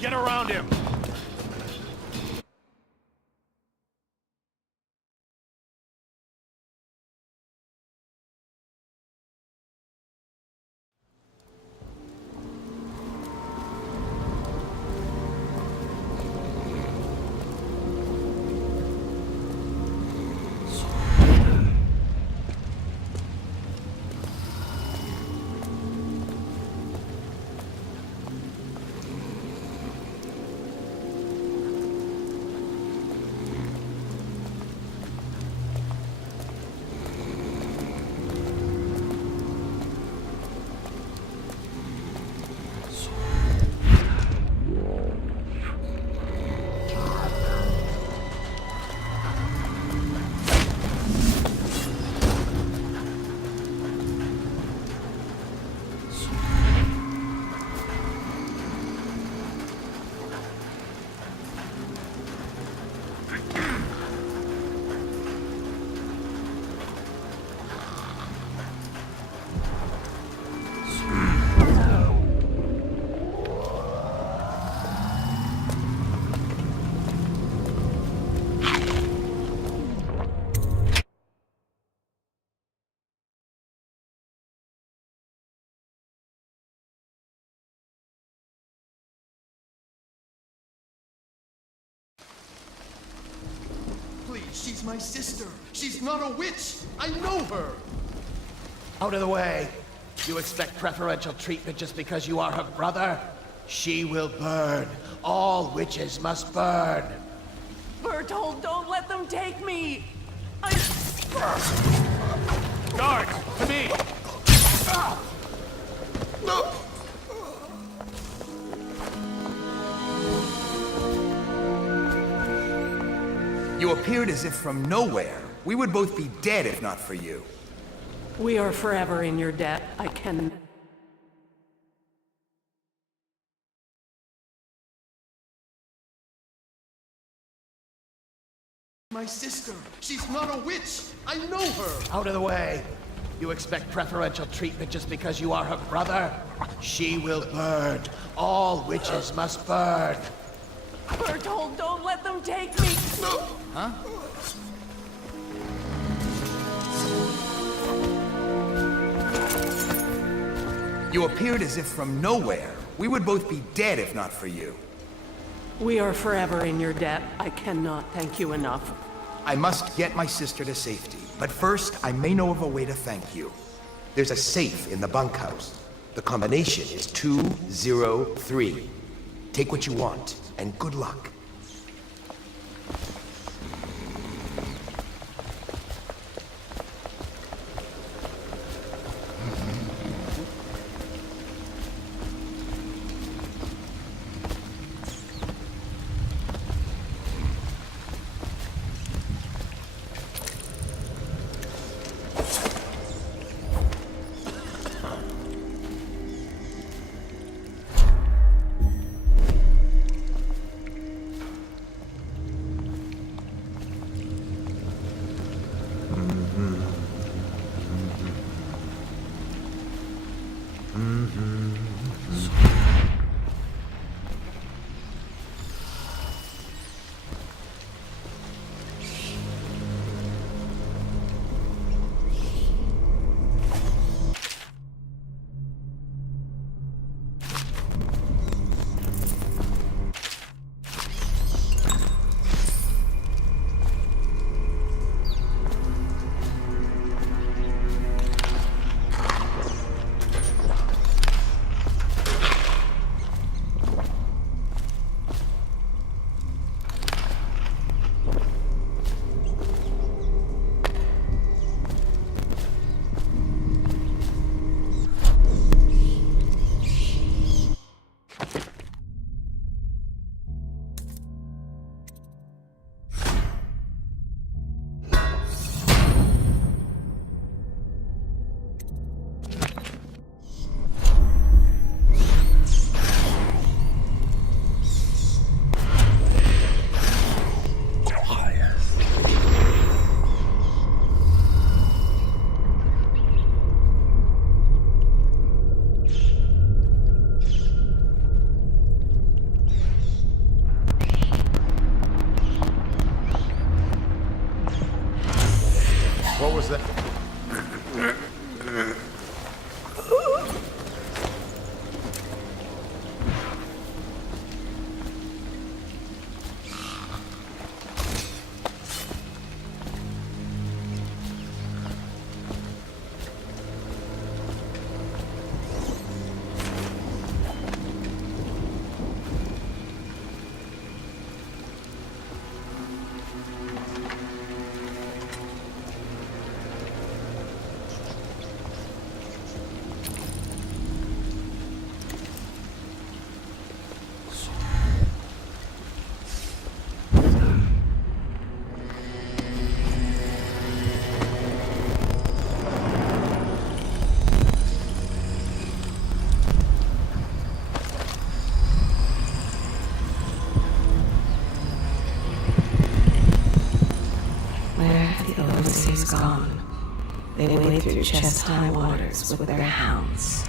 Get around him! She's my sister. She's not a witch. I know her. Out of the way. You expect preferential treatment just because you are her brother? She will burn. All witches must burn. Bertold, don't let them take me! Guards, to me! You appeared as if from nowhere. We would both be dead if not for you. We are forever in your debt. I can... My sister. She's not a witch. I know her. Out of the way. You expect preferential treatment just because you are her brother? She will burn. All witches must burn. Bertold, don't let them take me! Huh? You appeared as if from nowhere. We would both be dead if not for you. We are forever in your debt. I cannot thank you enough. I must get my sister to safety, but first I may know of a way to thank you. There's a safe in the bunkhouse. The combination is 203. Take what you want, and good luck. What was that? Is gone. They wade through chest-high waters with their hounds.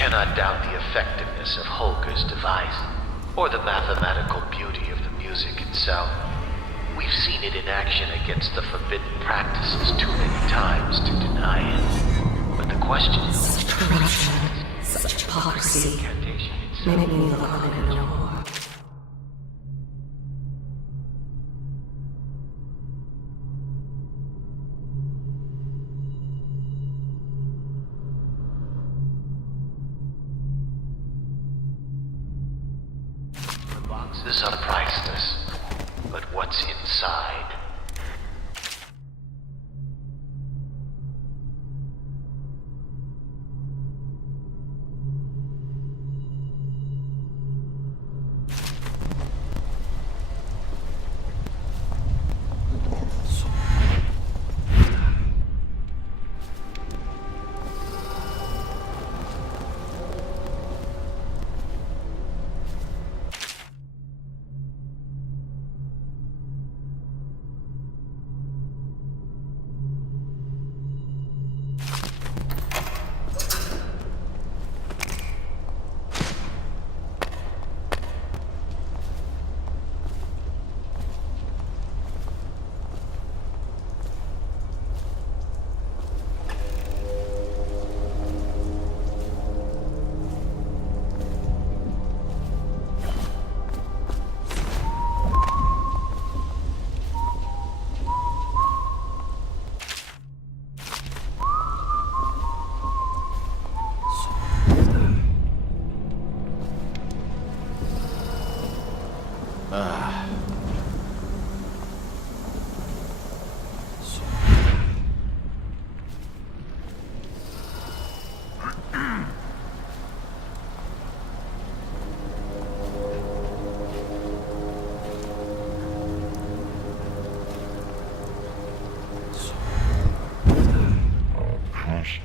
cannot doubt the effectiveness of Holger's device, or the mathematical beauty of the music itself. We've seen it in action against the forbidden practices too many times to deny it. But the question is... Such corruption, such hypocrisy, made me look on it no more. The boxes are priceless, but what's inside?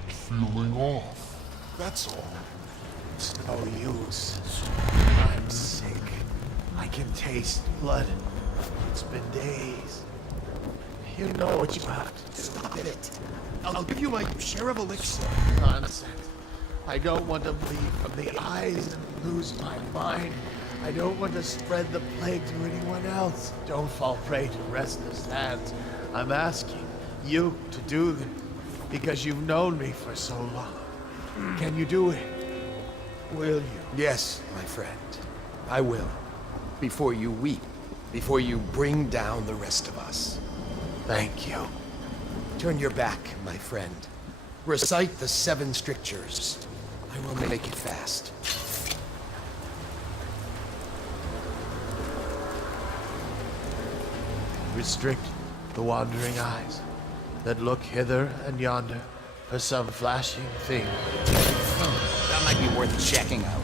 Feeling off. That's all. It's no use. I'm sick. I can taste blood. It's been days. You know what you have to do. Stop it. I'll give you my share of elixir. Nonsense. I don't want to bleed from the eyes and lose my mind. I don't want to spread the plague to anyone else. Don't fall prey to restless hands. I'm asking you to do them because you've known me for so long. Can you do it? Will you? Yes, my friend. I will. Before you weep. Before you bring down the rest of us. Thank you. Turn your back, my friend. Recite the 7 strictures. I will make it fast. Restrict the wandering eyes that look hither and yonder for some flashing thing. That might be worth checking out.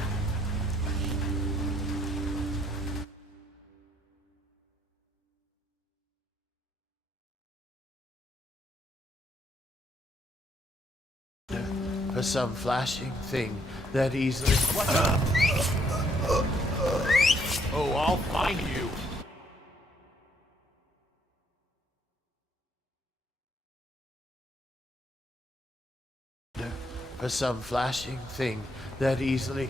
For some flashing thing that easily... Oh, I'll find you. For some flashing thing that easily...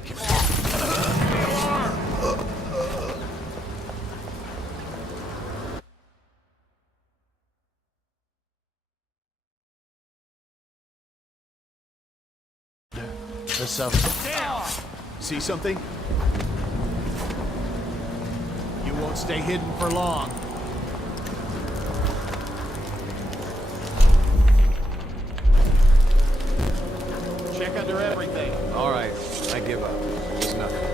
For some... See something? You won't stay hidden for long. Check under everything. All right, I give up. There's nothing.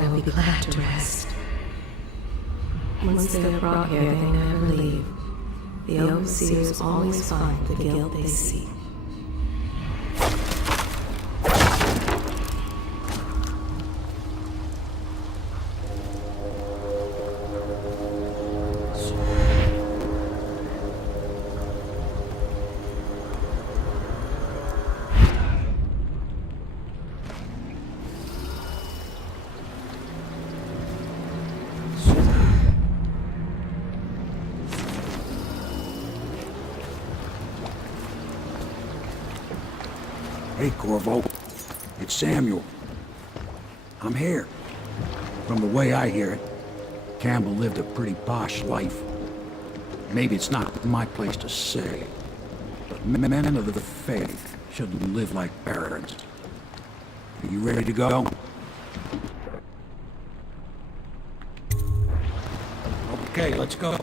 I will be glad to rest. Once they are brought here, they never leave. The overseers always find the guild they seek. Hey, Corvo. It's Samuel. I'm here. From the way I hear it, Campbell lived a pretty posh life. Maybe it's not my place to say, but men of the faith shouldn't live like barons. Are you ready to go? Okay, let's go.